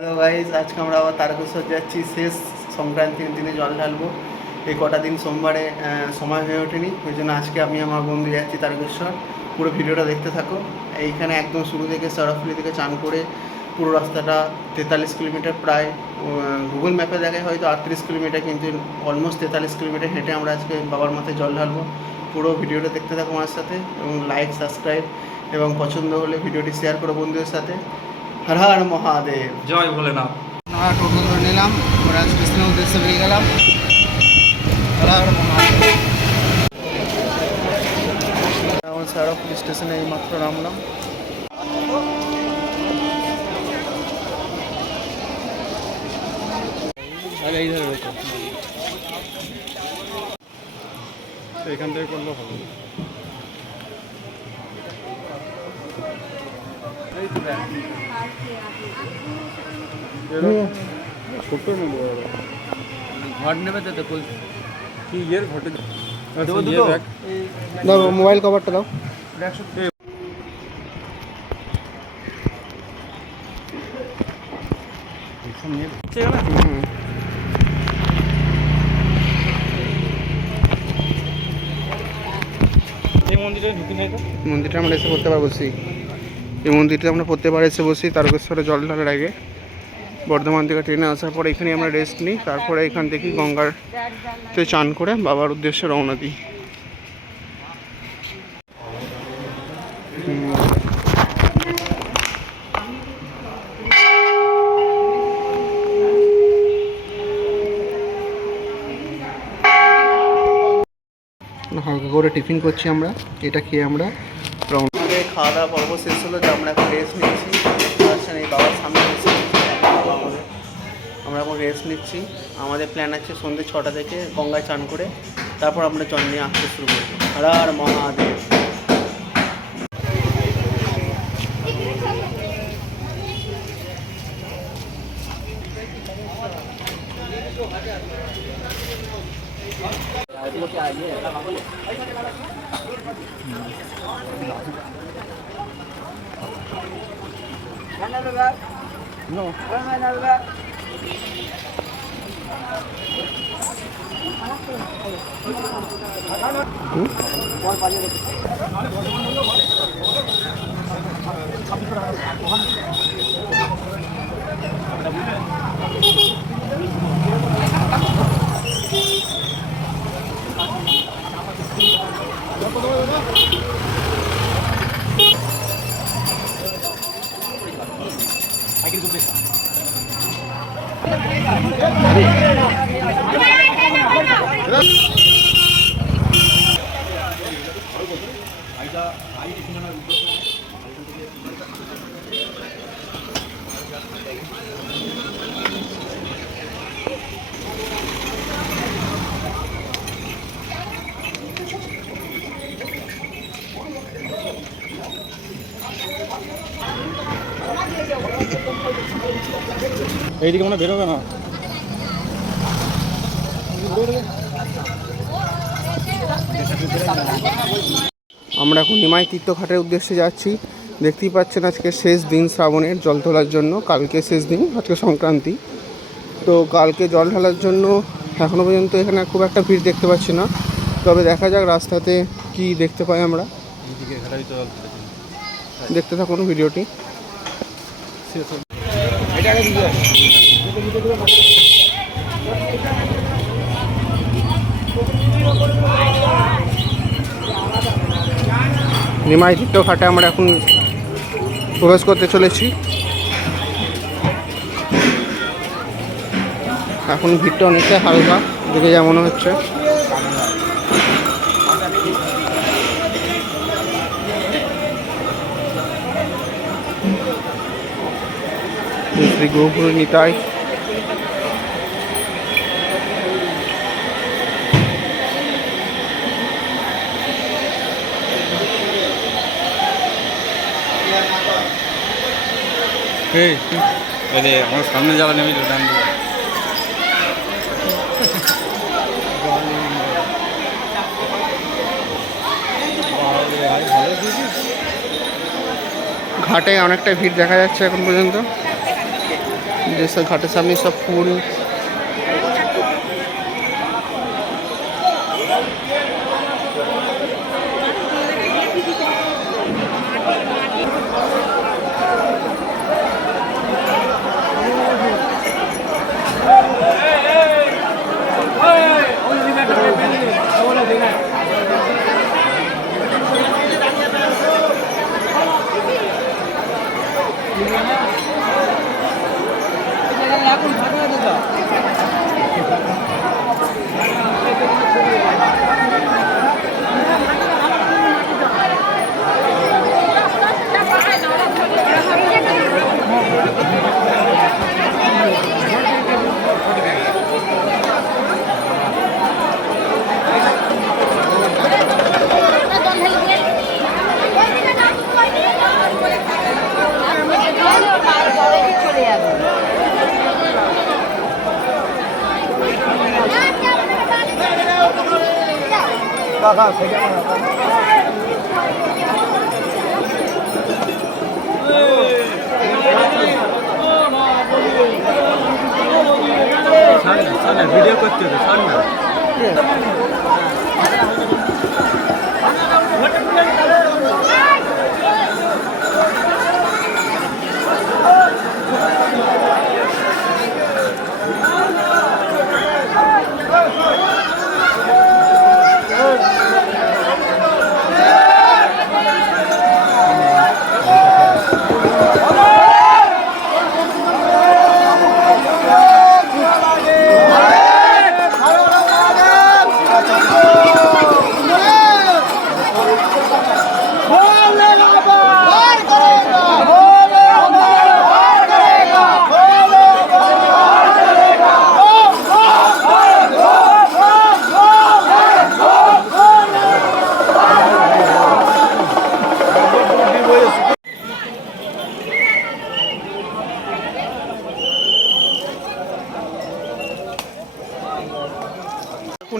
Hello guys, আজকে আমরা আবার তারকেশ্বর যাচ্ছি। শেষ সংক্রান্তির দিনে জল ঢালবো। এই কটা দিন সোমবারে সময় হয়ে ওঠেনি, ওই জন্য আজকে আমি আমার বন্ধু যাচ্ছি তারকেশ্বর। পুরো ভিডিওটা দেখতে থাকো। এইখানে একদম শুরু থেকে সরাফুলি থেকে চান করে পুরো রাস্তাটা 43 কিলোমিটার প্রায়। গুগল ম্যাপে দেখায় হয়তো 38 কিলোমিটার, কিন্তু অলমোস্ট 43 কিলোমিটার হেঁটে আমরা আজকে বাবার মাথায় জল ঢালবো। পুরো ভিডিওটা দেখতে থাকো আমার সাথে, এবং লাইক, সাবস্ক্রাইব এবং পছন্দ হলে ভিডিওটি শেয়ার করো বন্ধুদের সাথে। হর হর মহাদেব, জয় ভোলেনাথ। আমরা টোটো ধরে নিলাম, আমরা স্টেশনের উদ্দেশ্যে বেরিয়ে গেলাম। হর হর মহাদেব। এখন সারাপুর স্টেশনে এইমাত্র নামলাম। এখান থেকে করলে হবে। ঘর নেবে তো কি ইয়ের ঘটে দাও মোবাইল কভারটা দাও। এই মন্দিরে ঢুকি নাই তো। মন্দিরটা আমরা এসে প্রত্যেকবার বসি। এই মন্দিরটা আমরা প্রত্যেকবার এসে বসি তারকেশ্বরে জল ঢালার আগে। বর্ধমান থেকে ট্রেনে আসার পর এখানে আমরা রেস্ট নিই, তারপরে এখান থেকে গঙ্গাতে চান করে বাবার উদ্দেশ্যে রওনা দিই। হালকা করে টিফিন করছি আমরা, এটা খেয়ে আমরা রওনা। আমাদের খাওয়া দাওয়া পর্ব শেষ হলো, যে আমরা এখন রেস্ট নিচ্ছি। এই বাবার সামনে আমরা এখন রেস্ট নিচ্ছি। আমাদের প্ল্যান আছে সন্ধ্যে 6টা থেকে গঙ্গায় চান করে তারপর আমরা জল নিয়ে আসতে শুরু করবো। হর হর মহাদেব। এইদিকে মনে বেরোবে না। আমরা এখন নিমাই তীর্থঘাটের উদ্দেশ্যে যাচ্ছি। দেখতেই পাচ্ছেন আজকে শেষ দিন শ্রাবণের জল তোলার জন্য। কালকে শেষ দিন, আজকে সংক্রান্তি। তো কালকে জল ঢালার জন্য এখনও পর্যন্ত এখানে খুব একটা ভিড় দেখতে পাচ্ছি না, তবে দেখা যাক রাস্তাতে কি দেখতে পাই আমরা। দেখতে থাকুন ভিডিওটি। নিমাই তীর্থঘাটে আমরা এখন প্রবেশ করতে চলেছি। এখন ভিড়টা অনেকটা হালকা দেখে যা মনে হচ্ছে। শ্রী গৌপুর নিতাই। আমার সামনে যাওয়া নেমে ঘাটে অনেকটা ভিড় দেখা যাচ্ছে এখন পর্যন্ত। जैसे घाटेর সামনে সব ফুল। ভিডিও করতে হবে সামনে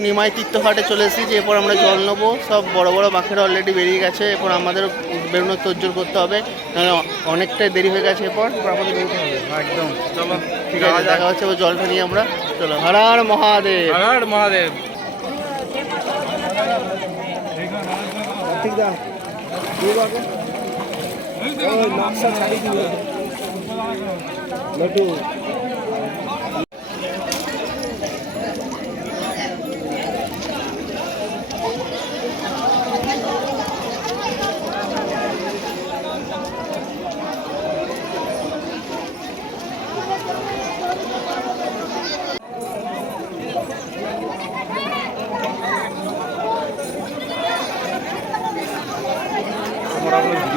নিমাই তীর্থঘাটে চলে এসেছি। এরপর আমরা জল নেবো। সব বড় বড় বাঁকেরা অলরেডি বেরিয়ে গেছে। এরপর আমাদের বেরোনোর তোড়জোড় করতে হবে, নাহলে অনেকটাই দেরি হয়ে গেছে। এরপর আমাদের বেরোতে হবে একদম চলো, ঠিক আছে, দেখা হচ্ছে এবার জলটা নিয়ে আমরা। চলো, হর হর মহাদেব। হর হর মহাদেব। ঠিক আছে, লটু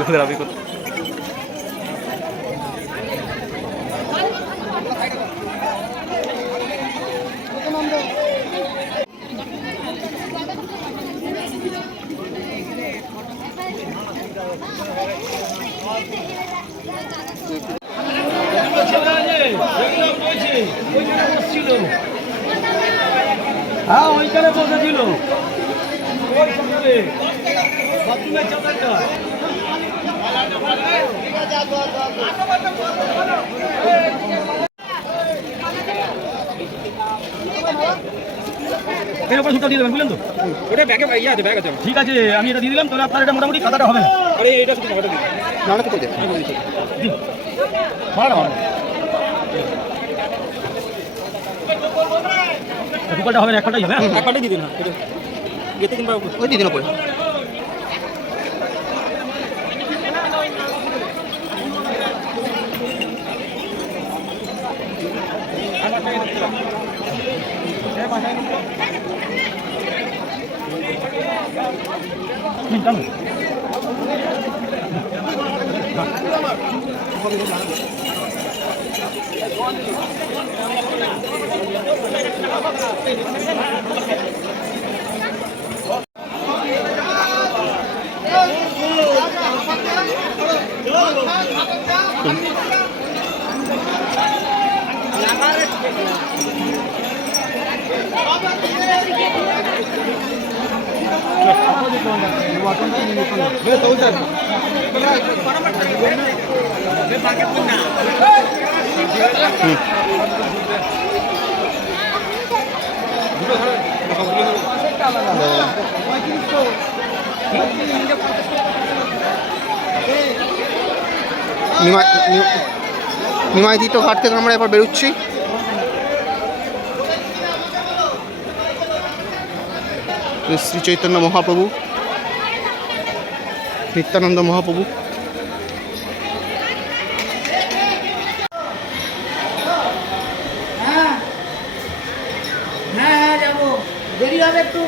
ভিডিওগ্রাফি করতে হ্যাঁ ওইখানে বসেছিল দিয়ে দেবেন, বুঝলেন তো? ওটা ব্যাগে ইয়ে আছে, ব্যাগ আছে। ঠিক আছে, আমি এটা দিয়ে দিলাম, তাহলে আপনার এটা মোটামুটি খাতাটা হবে না। আরে এটা শুধু নাম্বারটা দিন। নাহলে তো দেখ দুপালটা হবে না, এক পাল্টাই হবে। এক পার্টি দিয়ে দিন। হ্যাঁ, যেতে কিংবা ওই দিদিন ওপরে নিমাইতীর্থ ঘাট থেকে আমরা এবার বেরোচ্ছি। শ্রী চৈতন্য মহাপ্রভু, নিত্যানন্দ মহাপ্রভু। হ্যাঁ যাবো, দেরি হবে একটু।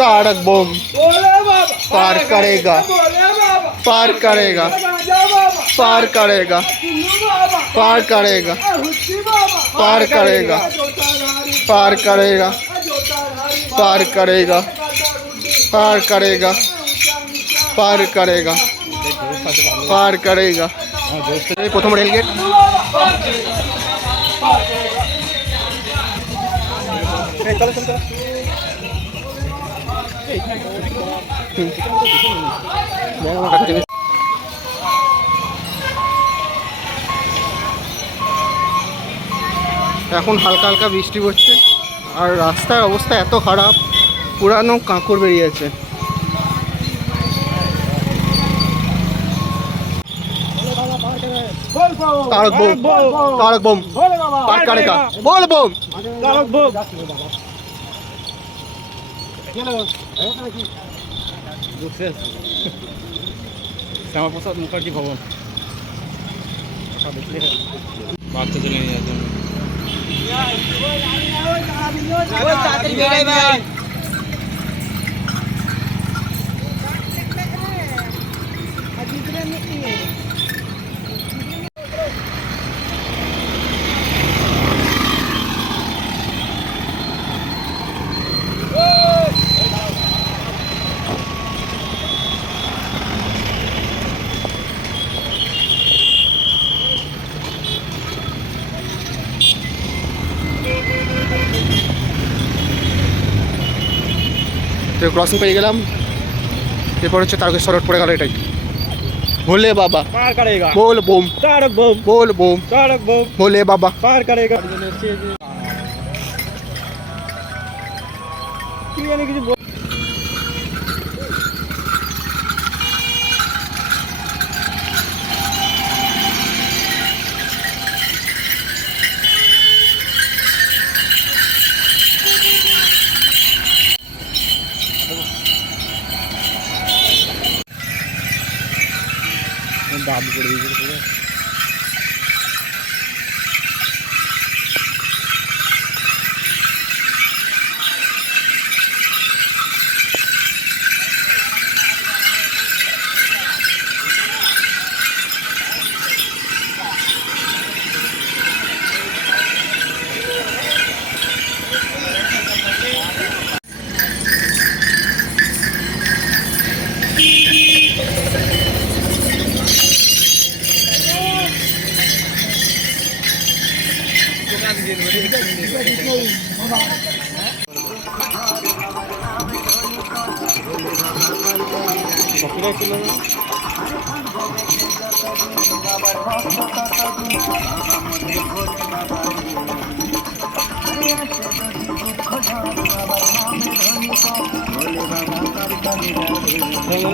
तारक बम पार करेगा, पार करेगा, पार करेगा, पार करेगा, पार करेगा, पार करेगा, पार करेगा, पार करेगा, पार करेगा, पार करेगा। प्रथम रेलगेट। এখন হালকা হালকা বৃষ্টি পড়ছে আর রাস্তার অবস্থা এত খারাপ, পুরানো কাঁকড় বেরিয়েছে। तारक बम, तारक बम पार करेगा, बोल बम तारक बम। শ্যামাপ্রসাদ মুখার্জি ভবন বাচ্চা চলে নিয়ে যাচ্ছে। তো ক্রসিং পেয়ে গেলাম, এরপর হচ্ছে তারকেশ্বর রোড পড়ে গেল। এটাই ভোলে বাবা পার করেগা, बोल बम, তারক বম, बोल बम, তারক বম भोले बाबा। পার করেগা। কি জানি কিছু দাম করে দিয়েছে।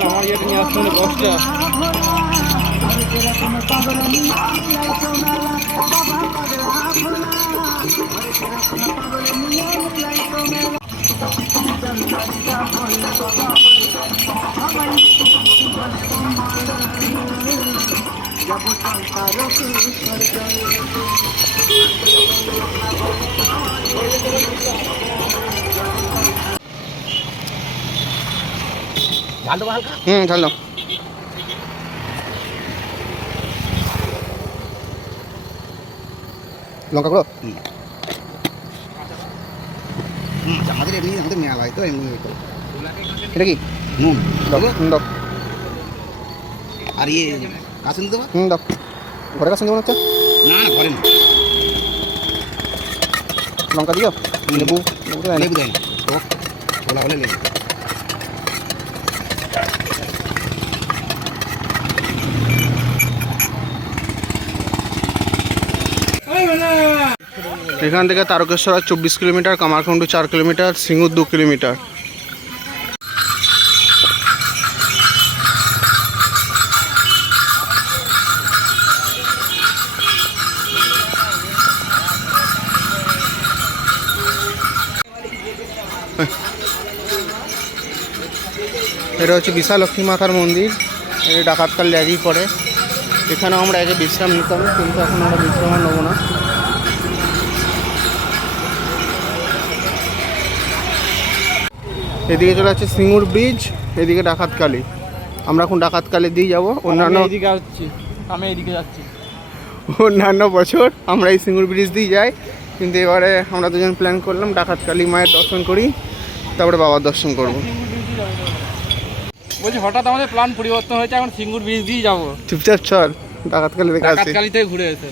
আমার ইয়ে নিয়ে আসতে হলে দশটা। ঝাল দেবো হালকা। ঝাল দাও। লঙ্কা গুলো আমাদের এমনি আমাদের মেলা হয় তো এমনি এটা কি নুন দাও, দাও, আর ইয়ে কাসুন দেবো দাও। ঘরে কাছে যেমন হচ্ছে না না ঘরে না লঙ্কা দিও, লেবু লেবু দেয় না, টক ছোলা হলে লেবু। এখান থেকে Tarakeswar 24 kilometre, Kamarkundu 4 kilometre, Singur 2 kilometre. এটা হচ্ছে বিশাল লক্ষ্মী মাতার মন্দির, এই ডাকাতকাল ল্যাগই পড়ে। এখানেও আমরা আগে বিশ্রাম নিতাম, কিন্তু এখন আমরা বিশ্রাম আর নেবো না। এদিকে চলে যাচ্ছে সিঙ্গুর ব্রিজ, এদিকে ডাকাতকালী। আমরা এখন ডাকাতকালী দিয়ে যাবো। অন্যান্য এইদিকে আসছি, আমি এইদিকে যাচ্ছি। অন্যান্য বছর আমরা এই সিঙ্গুর ব্রিজ দিয়ে যাই, কিন্তু এবারে আমরা দুজন প্ল্যান করলাম ডাকাতকালী মায়ের দর্শন করি, তারপরে বাবার দর্শন করবো। বলছি হঠাৎ আমাদের প্ল্যান পরিবর্তন হয়েছে, এখন সিঙ্গুর ব্রিজ দিয়ে যাবো। চুপচাপ চল, ডাকাতকালী দেখে আসি। ডাকাতকালী থেকে ঘুরে এসে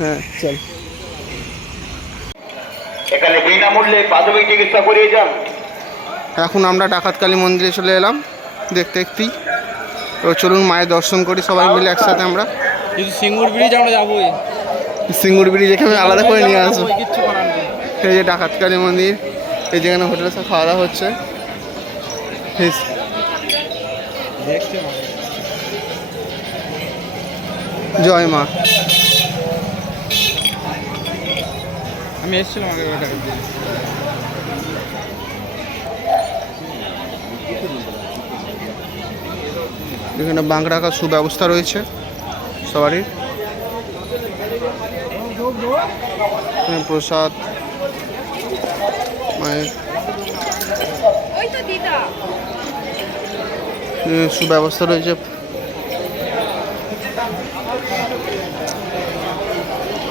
হ্যাঁ চল। এখানে বিনামূল্যে প্রাথমিক চিকিৎসা করিয়ে যান। এখন আমরা ডাকাতকালী মন্দিরে চলে এলাম দেখতে দেখতেই। তো চলুন মায়ের দর্শন করি সবাই মিলে একসাথে। আমরা কিন্তু সিঙ্গুর ব্রিজ আমরা যাবোই, সিঙ্গুর ব্রিজ এখানে আলাদা করে নিয়ে আসবো। কিচ্ছু করার নেই। এই যে ডাকাতকালী মন্দির, এই যেখানে হোটেলে সব খাওয়া দাওয়া হচ্ছে। দেখতে জয় মা। আমি এসেছিলাম আগে ডাকাত দিয়ে। এখানে বাঁক রাখার সুব্যবস্থা রয়েছে সবারই। এখানে প্রসাদ মায়ের সুব্যবস্থা রয়েছে।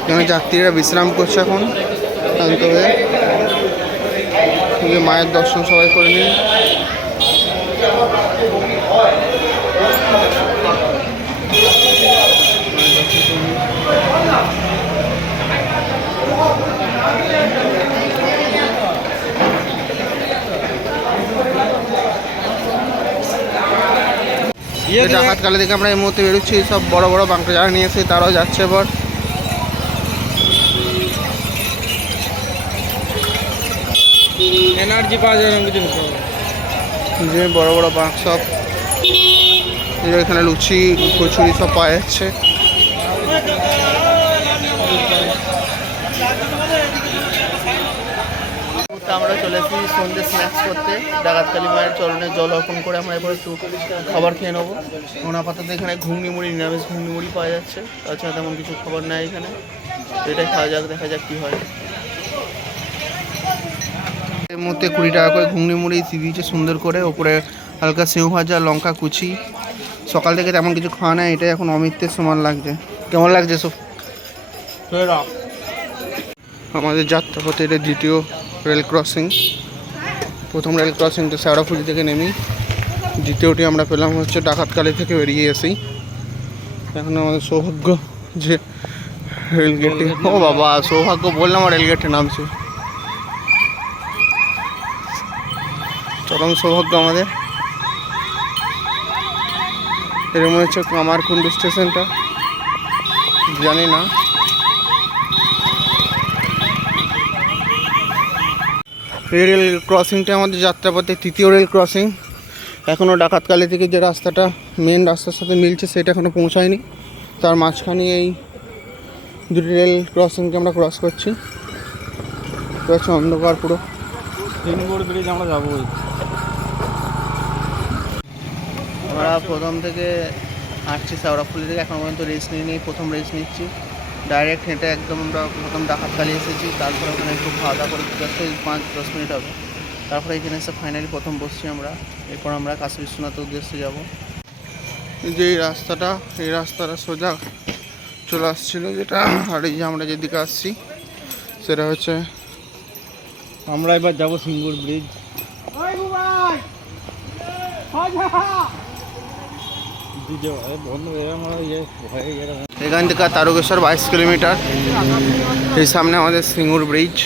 এখানে যাত্রীরা বিশ্রাম করছে এখন শান্ত হয়ে। মায়ের দর্শন সবাই করে নিন। ডাকাতকালী থেকে আমরা এই মুহূর্তে বেরোচ্ছি। সব বড় বড় বাঁকড়া যারা নিয়ে এসে তারাও যাচ্ছে এবার। এনার্জি পাওয়া যায় এরকম কিছু। যে বড় বড় বাঁক সব, এখানে লুচি কচুরি সব পাওয়া যাচ্ছে। আমরা চলে এসেছি সন্ধ্যে স্ন্যাক্স করতে। ডাকাতকালী মায়ের চরণে জল অর্পণ করে আমরা এরপরে একটু খাবার খেয়ে নেবো। এখন আপাতত এখানে ঘুগনি মুড়ি, নিরামিষ ঘুগনি মুড়ি পাওয়া যাচ্ছে, তাছাড়া তেমন কিছু খাবার নেই এখানে। এটাই খাওয়া যাক, দেখা যাক কী হয়। এর মধ্যে 20 টাকা করে ঘুগনি মুড়ি দিয়েছে সুন্দর করে, ওপরে হালকা সেউ ভাজা, লঙ্কা কুচি। সকাল থেকে তেমন কিছু খাওয়া নেই, এটাই এখন অমৃতের সমান লাগছে। কেমন লাগছে সব? আমাদের যাত্রাপথে এটা দ্বিতীয় রেল ক্রসিং। প্রথম রেল ক্রসিংটা শেওড়াফুলি থেকে নেমি, দ্বিতীয়টি আমরা পেলাম হচ্ছে ডাকাতকালী থেকে বেরিয়ে এসি। এখন আমাদের সৌভাগ্য যে রেলগেটে, ও বাবা সৌভাগ্য বললাম আর রেলগেটে নামছি। চরম সৌভাগ্য আমাদের। এর মনে হচ্ছে কামারকুণ্ডু স্টেশনটা, জানি না। এই রেল ক্রসিংটা আমাদের যাত্রাপথে তৃতীয় রেল ক্রসিং। এখনও ডাকাতকালী থেকে যে রাস্তাটা মেন রাস্তার সাথে মিলছে সেটা এখনও পৌঁছায়নি, তার মাঝখানে এই দুটি রেল ক্রসিংকে আমরা ক্রস করছি। হচ্ছে অন্ধকার পুরো। সিঙ্গুর ব্রিজ আমরা যাবোই। আমরা প্রথম থেকে হাঁটছি শেওড়াফুলি থেকে, এখন পর্যন্ত রেস্ট নিয়ে প্রথম রেস্ট নিচ্ছি। ডাইরেক্ট হেঁটে একদম আমরা প্রথম ডাকাতকালী এসেছি, তারপরে ওখানে একটু খাওয়া দাওয়া করে জাস্ট 5-10 মিনিট হবে। তারপরে এখানে এসে ফাইনালি প্রথম বসছি আমরা। এরপর আমরা কাশী বিশ্বনাথের উদ্দেশ্যে যাব। যে এই রাস্তাটা সোজা চলে আসছিলো যেটা, আর এই যে আমরা যেদিকে আসছি সেটা হচ্ছে, আমরা এবার যাবো সিঙ্গুর ব্রিজ। এখান থেকে তারকেশ্বর 22 কিলোমিটার। এই সামনে আমাদের সিঙ্গুর ব্রিজ।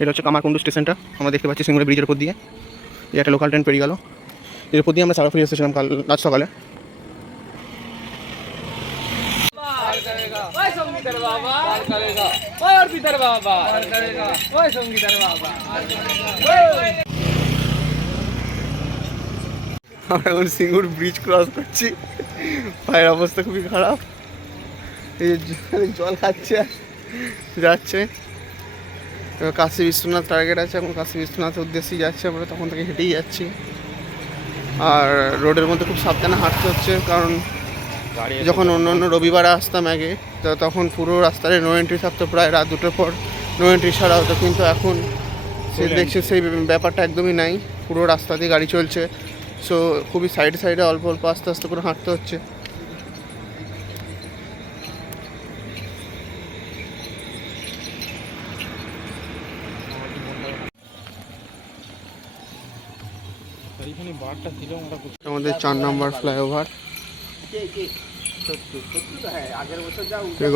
এটা হচ্ছে কামারকুণ্ডু স্টেশনটা, আমরা দেখতে পাচ্ছি সিঙ্গুর ব্রিজের উপর দিয়ে। এই একটা লোকাল ট্রেন পেরিয়ে গেল, এর উপর দিয়ে আমরা সারা ফিরে এসেছিলাম কাল রাত সকালে। আমরা এখন সিঙ্গুর ব্রিজ ক্রস করছি, পায়ের অবস্থা খুবই খারাপ, এই জল খাচ্ছে আর যাচ্ছে। এবার কাশী বিশ্বনাথ টার্গেট আছে, এখন কাশী বিশ্বনাথের উদ্দেশ্যেই যাচ্ছি আমরা, তখন থেকে হেঁটেই যাচ্ছি। আর রোডের মধ্যে খুব সাবধানে হাঁটতে হচ্ছে, কারণ যখন অন্য রবিবার আসতাম আগে তো তখন পুরো রাস্তায় নো এন্ট্রি থাকতো, প্রায় রাত 2টোর পর নো এন্ট্রি ছাড়া হতো। কিন্তু এখন সে দেখছি সেই ব্যাপারটা একদমই নাই, পুরো রাস্তা দিয়ে গাড়ি চলছে। সো খুবই সাইডে অল্প অল্প আস্তে আস্তে করে হাঁটতে হচ্ছে। আমাদের 4 নম্বর ফ্লাইওভার,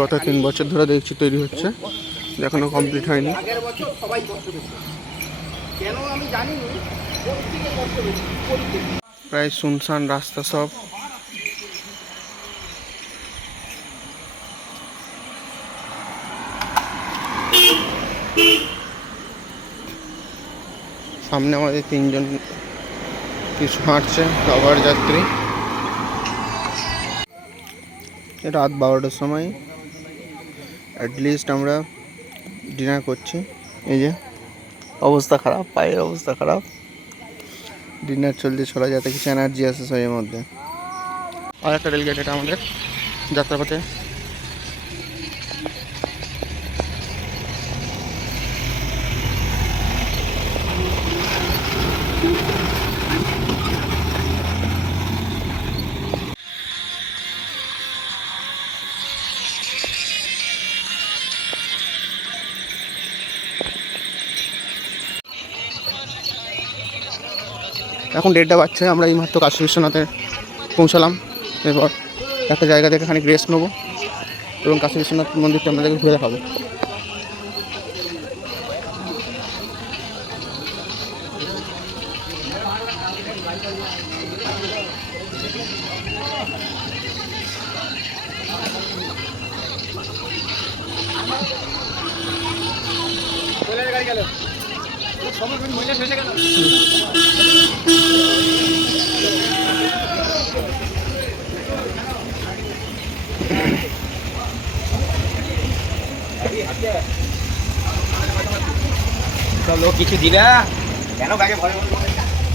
গত 3 বছর ধরে দেখছি তৈরি হচ্ছে, এখনো কমপ্লিট হয়নি। প্রায় শুনশান রাস্তা সব। সামনে আমাদের 3 জন কিছু হাঁটছে, খাবার যাত্রী। রাত 12টার সময় অ্যাটলিস্ট আমরা ডিনার করছি। এই যে অবস্থা খারাপ, পায়ের অবস্থা খারাপ, ডিনার চলতে চলা যাতে কিছু এনার্জি আসে শরীরের মধ্যে। আর একটা রেলগেট এটা আমাদের যাত্রাপথে। এখন 1:30 বাজছে, আমরা এই মাত্র কাশী বিশ্বনাথে পৌঁছালাম। এবার একটা জায়গা থেকে খানিক রেস্ট নেবো এবং কাশী বিশ্বনাথ মন্দিরটা আমাদেরকে ঘুরে দেখাবো। কিছু দিবে কেন ব্যাগে ভরে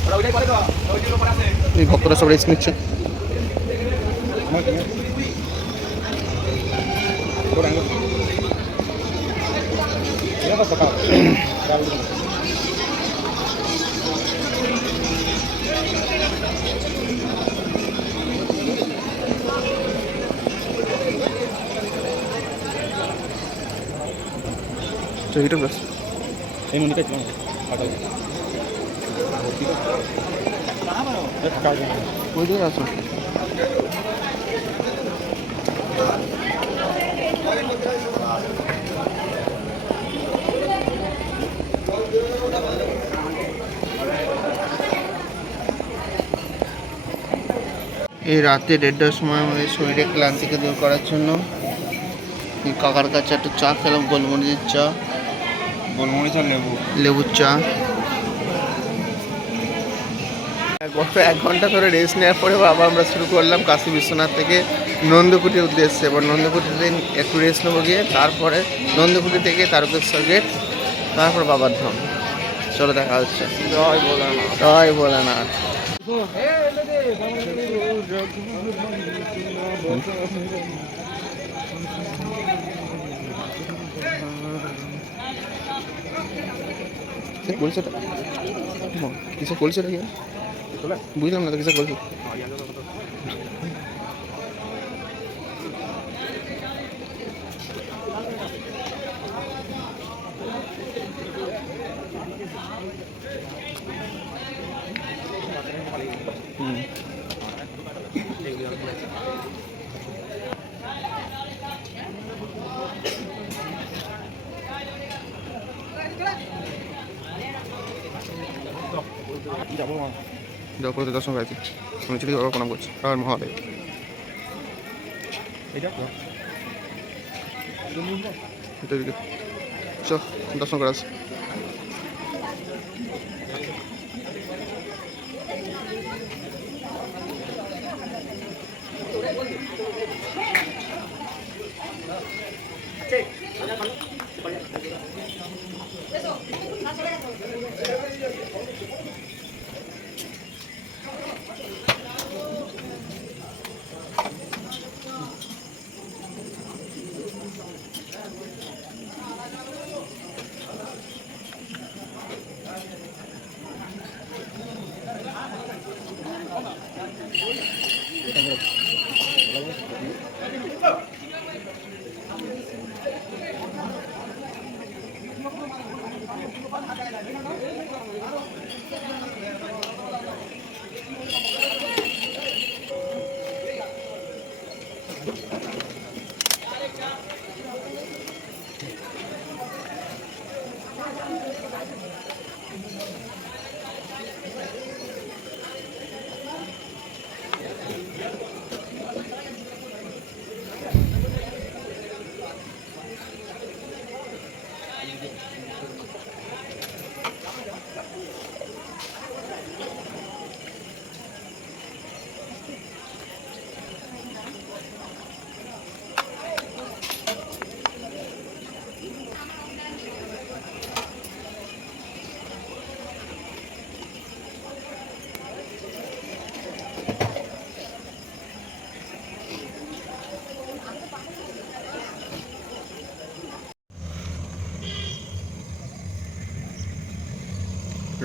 ওরা ওইটাই করে দাও, ওইগুলো পরে আছে। এই ভক্তরা সব রেস্ট নিচ্ছে। এই মন্দিরটা ছিলাম ওই দিকে আসো। এই রাতে 1:30টার সময় আমাদের শরীরে ক্লান্তিকে দূর করার জন্য কাকার কাছে একটা চা খেলাম, গোলমরিচের চা, গোলমরিচ আর লেবুর চা। গত 1 ঘন্টা ধরে রেস্ট নেওয়ার পরে আবার আমরা শুরু করলাম কাশী বিশ্বনাথ থেকে নন্দকুটির উদ্দেশ্যে। এবার নন্দকুটিতে একটু রেস্ট নেবো গিয়ে, তারপরে নন্দকুটি থেকে তারকেশ্বর গেট, তারপর বাবার ধাম। চলো দেখা হচ্ছে। জয় ভোলানাথ। জয় ভোলানাথ। বলছে কিসে বলছে কি বুঝলাম না তো কিসে বলছে। যাবো জগন্নাথ দর্শন করেছি আমি চিঠি বাবা প্রণাম করছি আর মহাদেব এটা তো এদিকে চ দর্শন করে আসি।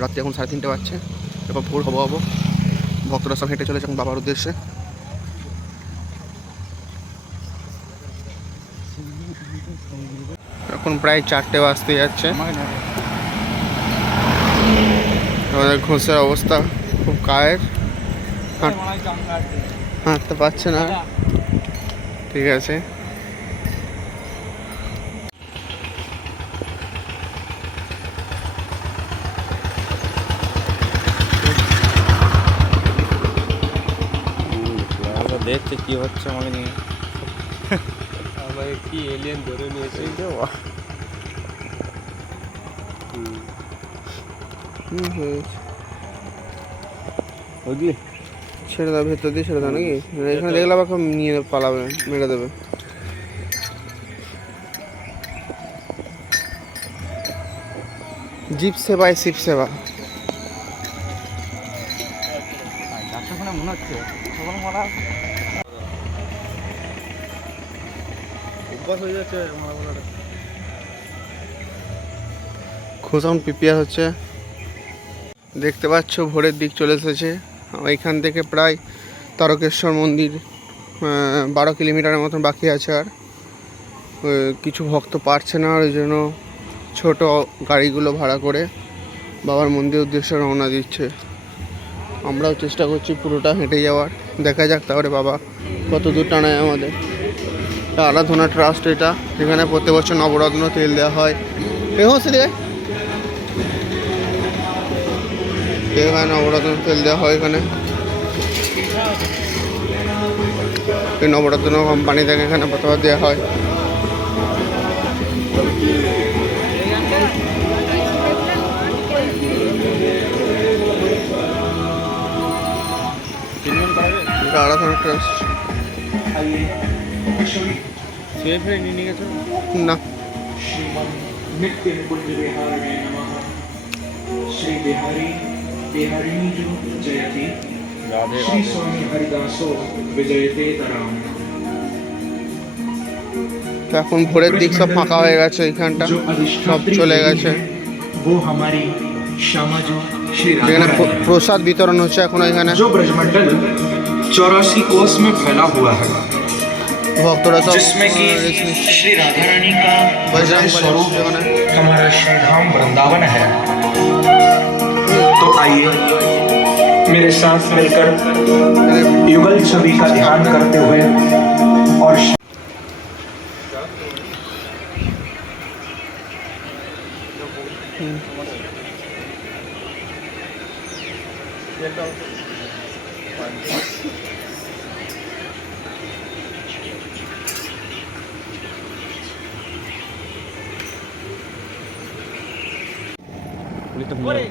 রাত্রি এখন 3:30 বাজছে, এরপর ভোর হবো ভক্তরা সব হেঁটে চলেছে এখন বাবার উদ্দেশ্যে। এখন প্রায় 4টে বাজতে যাচ্ছে। আমাদের ঘোষের অবস্থা খুব কায়ের, হাঁটতে পারছে না। ঠিক আছে, দেখছে কি হচ্ছে আমাকে নিয়ে। আমাকে কি এলিয়েন ধরে নিয়েছে বুঝলি, ছেড়ে দাও, ভেতর দিয়ে ছেড়ে দাও নাকি? এখানে দেখলাম এখন নিয়ে পালাবে, মেরে দেবে। জীব সেবায় শিব সেবা। মনে হচ্ছে অভ্যাস হয়ে যাচ্ছে মারা বলাটা। খোঁজাউন প্রিপেয়ার হচ্ছে, দেখতে পাচ্ছ ভোরের দিক চলে এসেছে। এখান থেকে প্রায় তারকেশ্বর মন্দির 12 কিলোমিটারের মতন বাকি আছে। আর কিছু ভক্ত পারছে না, ওই জন্য ছোট গাড়িগুলো ভাড়া করে বাবার মন্দিরের উদ্দেশ্যে রওনা দিচ্ছে। আমরাও চেষ্টা করছি পুরোটা হেঁটে যাওয়ার, দেখা যাক তাহলে বাবা কত দূর টানায় আমাদের। এটা আরাধনা ট্রাস্ট, এটা যেখানে প্রত্যেক বছর নবরত্ন তেল দেওয়া হয়। এখানে নবরত্ন তেল দেওয়া হয়। এখানে এই নবরত্ন কোম্পানি থেকে এখানে প্রথমে দেওয়া হয়। আরাধনা ট্রাস্ট না, नित्य निकुंज विहारिणे नमः। श्री बिहारी बिहारिणी जो जयति, श्री स्वामी हरिदासो विजयते तराम। এখন ভোরের দিক সব ফাঁকা হয়ে গেছে, এইখানটা সব চলে গেছে। वो हमारी श्यामा जो श्री এখানে राधा প্রসাদ বিতরণ হচ্ছে এখন এখানে। जो ब्रजमंडल 84 कोस में फैला हुआ है, ভক্তরা সব जिसमें कि श्री राधा रानी का बजरंग स्वरूप बली हमारा श्री धाम वृंदावन है। तो आइए मेरे साथ मिलकर युगल छवि का ध्यान करते हुए और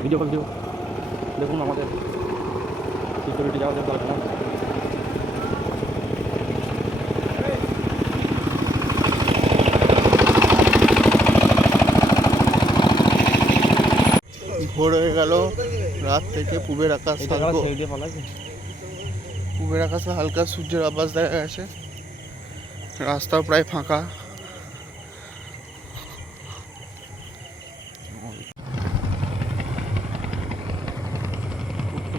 ভিডিও কল দিও, দেখুন আমাদের সিকিউরিটি যাওয়া যাবে তাহলে ভোর হয়ে গেল, রাত থেকে পূবের আকাশ পূবের আকাশে হালকা সূর্যের আভাস দেখা গেছে, রাস্তাও প্রায় ফাঁকা।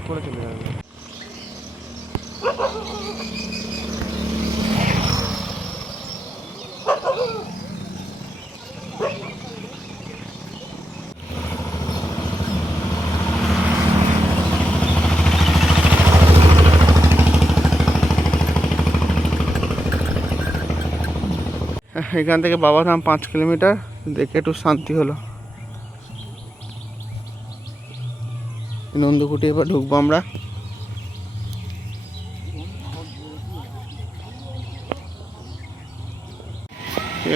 করে চলে যাবে। এখান থেকে বাবাধাম 5 কিলোমিটার, দেখে একটু শান্তি হলো। নন্দকুটি এবার ঢুকবো আমরা।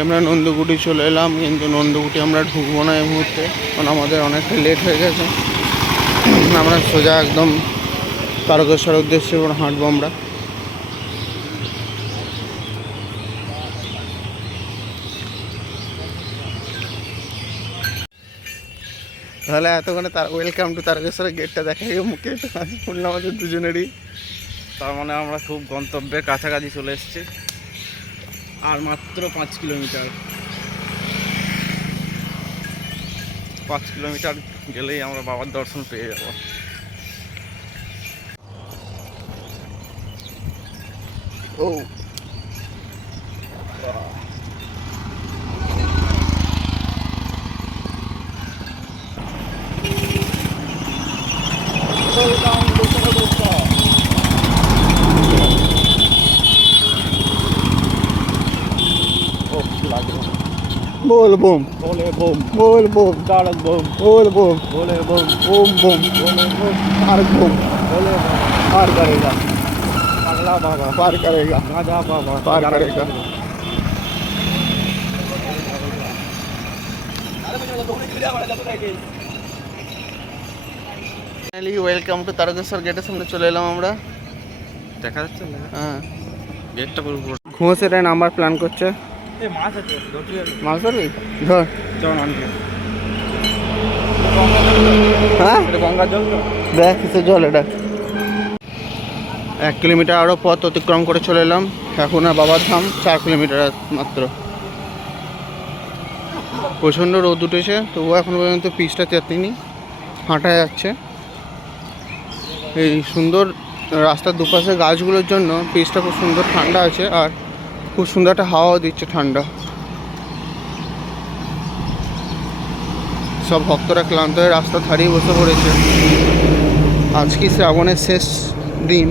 আমরা নন্দকুটি চলে এলাম, কিন্তু নন্দকুটি আমরা ঢুকবো না এই মুহূর্তে, কারণ আমাদের অনেকটা লেট হয়ে গেছে। আমরা সোজা একদম তারকেশ্বরের উদ্দেশ্যে হাঁটবো আমরা। তাহলে এতক্ষণে ওয়েলকাম টু তারকেশ্বরের গেটটা দেখা গিয়ে মুখে একটু হাসি পড়লো আমাদের দুজনেরই। তার মানে আমরা খুব গন্তব্যের কাছাকাছি চলে এসেছি, আর মাত্র 5 কিলোমিটার। 5 কিলোমিটার গেলেই আমরা বাবার দর্শন পেয়ে যাব। ও बोल बम बोले बम, बोल बम तारक बम, बोल बम बोले बम, ओम बम बोले बम, तारक बम बोले बम, पार करेगा पगला बाबा, पार करेगा गाजा बाबा, पार करेगा। ফাইনালি ওয়েলকাম টু তারকেশ্বর গেটের সামনে চলে এলাম আমরা। দেখা যাচ্ছে না হ্যাঁ, গেটটা পুরো ঘুমোস এটা নাম্বার প্ল্যান করছে। এই মাছ আছে ধরতে যাবে, মাছ ধরবি? ধর। চল আনতে। হ্যাঁ, এটা গঙ্গার জল তো? দেখ কিসের জল এটা। 1 কিলোমিটার আরও পথ অতিক্রম করে চলে এলাম। এখন আর বাবার ধাম 4 কিলোমিটার মাত্র। প্রচণ্ড রোদ উঠেছে, তবুও এখনো পর্যন্ত পিচটা চেতেনি, হাঁটা যাচ্ছে। এই সুন্দর রাস্তার দুপাশে গাছগুলোর জন্য পিচটা খুব সুন্দর ঠান্ডা আছে, আর খুব সুন্দর একটা হাওয়াও দিচ্ছে ঠান্ডা। সব ভক্তরা ক্লান্ত হয়ে রাস্তা ধারেই বসে পড়েছে। আজকে শ্রাবণের শেষ দিন।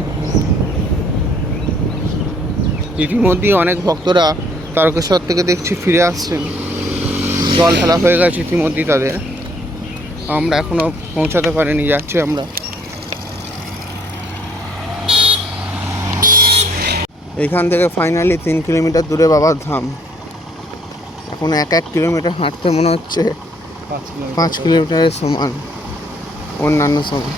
ইতিমধ্যেই অনেক ভক্তরা তারকেশ্বর থেকে দেখছি ফিরে আসছেন, জল ঢালা হয়ে গেছে ইতিমধ্যেই তাদের। আমরা এখনও পৌঁছাতে পারিনি, যাচ্ছি আমরা। এখান থেকে ফাইনালি 3 কিলোমিটার দূরে বাবার ধাম। এখন 1 কিলোমিটার হাঁটতে মনে হচ্ছে 5 কিলোমিটারের সমান অন্যান্য সময়।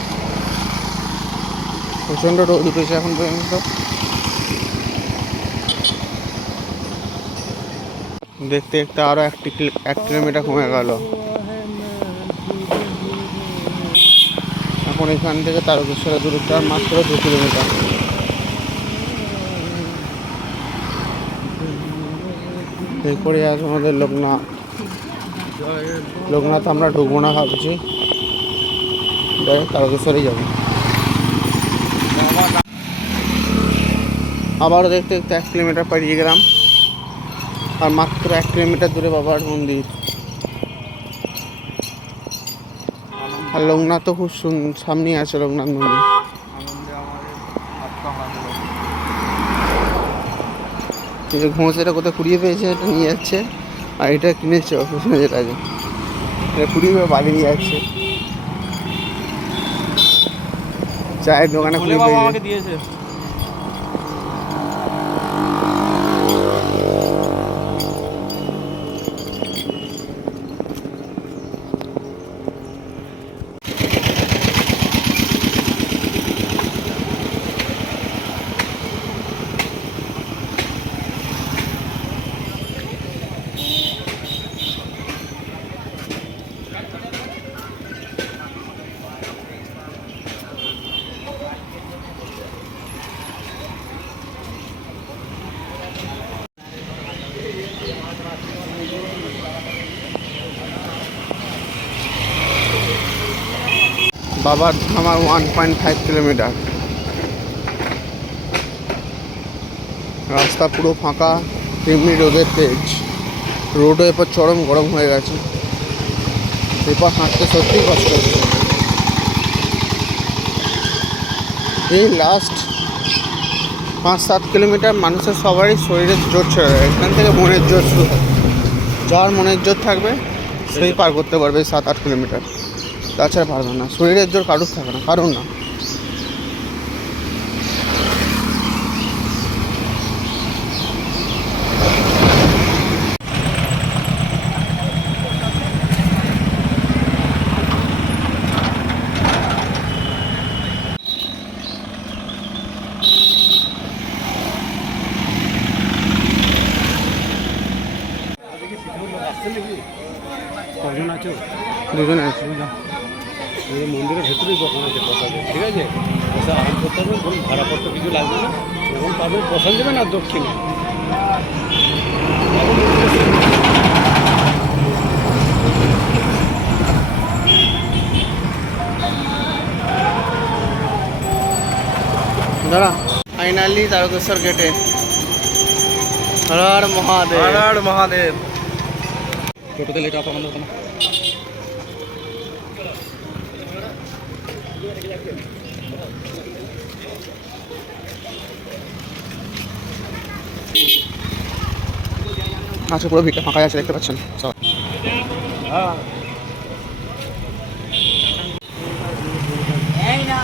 প্রচণ্ড রোদ উঠেছে এখন পর্যন্ত। দেখতে দেখতে আরও 1 কিলোমিটার কমে গেল। এখন এখান থেকে তারকেশ্বরের দূরত্ব আর মাত্র 2 কিলোমিটার। এরপরে আছে আমাদের লোকনাথ। লোকনাথ আমরা ঢুকবো না ভাবছি, তারকেশ্বরেই যাবো। আবারও দেখতে দেখতে 1 কিলোমিটার পেরিয়ে গেলাম, আর মাত্র 1 কিলোমিটার দূরে বাবার মন্দির। আর লোকনাথ তো খুব সামনেই আছে লোকনাথ মন্দির। ঘোঁসেটা কোথায় কুড়িয়ে পেয়েছে, এটা নিয়ে যাচ্ছে। আর এটা কিনেছে অফিসে, যেটা আছে এটা কুড়িয়ে বাড়ি নিয়ে যাচ্ছে। চায়ের দোকানে বলে খুলে বাবা পেয়েছে। আমাকে দিয়েছে। বাবার আমার 1.5 কিলোমিটার রাস্তা পুরো ফাঁকা, তেমনি রোদের তেজ। রোডও এরপর চরম গরম হয়ে গেছে, এরপর হাঁটতে সত্যিই কষ্ট হচ্ছে। এই লাস্ট 5-7 কিলোমিটার মানুষের সবারই শরীরের জোর ছেড়ে দেয়, এখান থেকে মনের জোর শুরু হয়। যার মনের জোর থাকবে সেই পার করতে পারবে 7-8 কিলোমিটার, তাছাড়া পারবে না। শরীরের জোর কারুর থাকে না, কারুর না। কজন আছো? দুজনে আছে। মন্দিরের ভেতরেই দোকান আছে প্রসাদের, ঠিক আছে? প্রসাদ আরাম করতে হবে, কোনো ভাড়াপত্র কিছু লাগবে না, এবং পাবেন প্রসাদ দেবেন আর দক্ষিণে। দাঁড়া, ফাইনালি তারকেশ্বর গেটে। হর হর মহাদেব। হর হর মহাদেব। টোটোতে লেট আপা আমাদের কোনো আচ্ছা, পুরো ভিড়টা ফাঁকা আছে, দেখতে পাচ্ছেন সব। এই না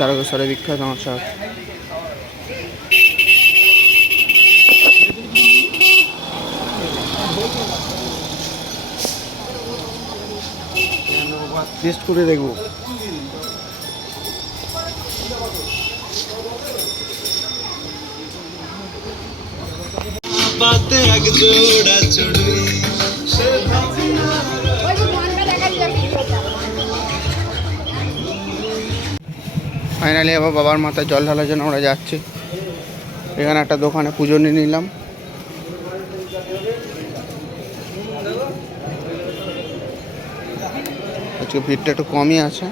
তারকেশ্বরে বিখ্যাত আমার শাক। টেস্ট করে দেখবো। ফাইনালি আবার বাবার মাথায় জল ঢালার জন্য আমরা যাচ্ছি। এখানে একটা দোকানে পুজো নিয়ে নিলাম। আজকে ভিড়টা একটু কমই আছে।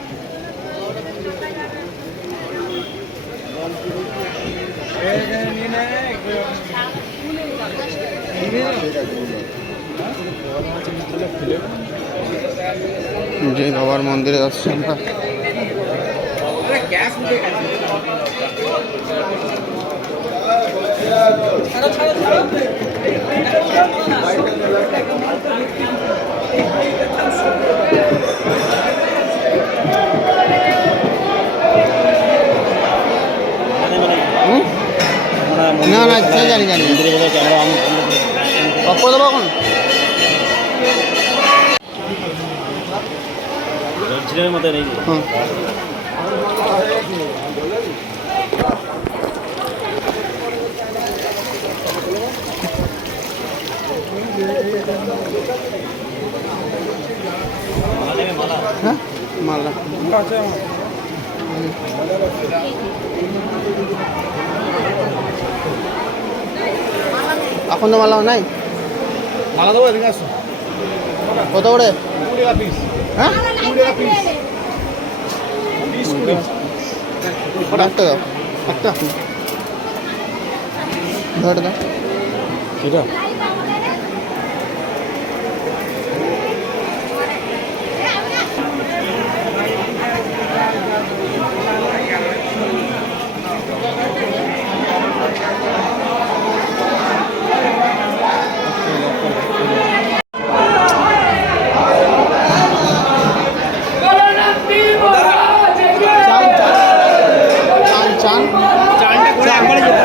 যে বাবার মন্দিরে যাচ্ছি আমরা। না না, সে জানি জানি অপ দেবো এখন। মতো নেই। হুম, হ্যাঁ মালা এখন তো মালাও নাই। মালা দেবো, এদিকে আসো। কত করে? 20 টাকা পিস। হ্যাঁ, 20 টাকা পিস। 20 20। একটা দাও, একটা ধরে দাও। সেটা চান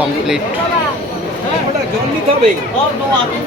কমপ্লিট। জল নিতে হবে। और दो आदमी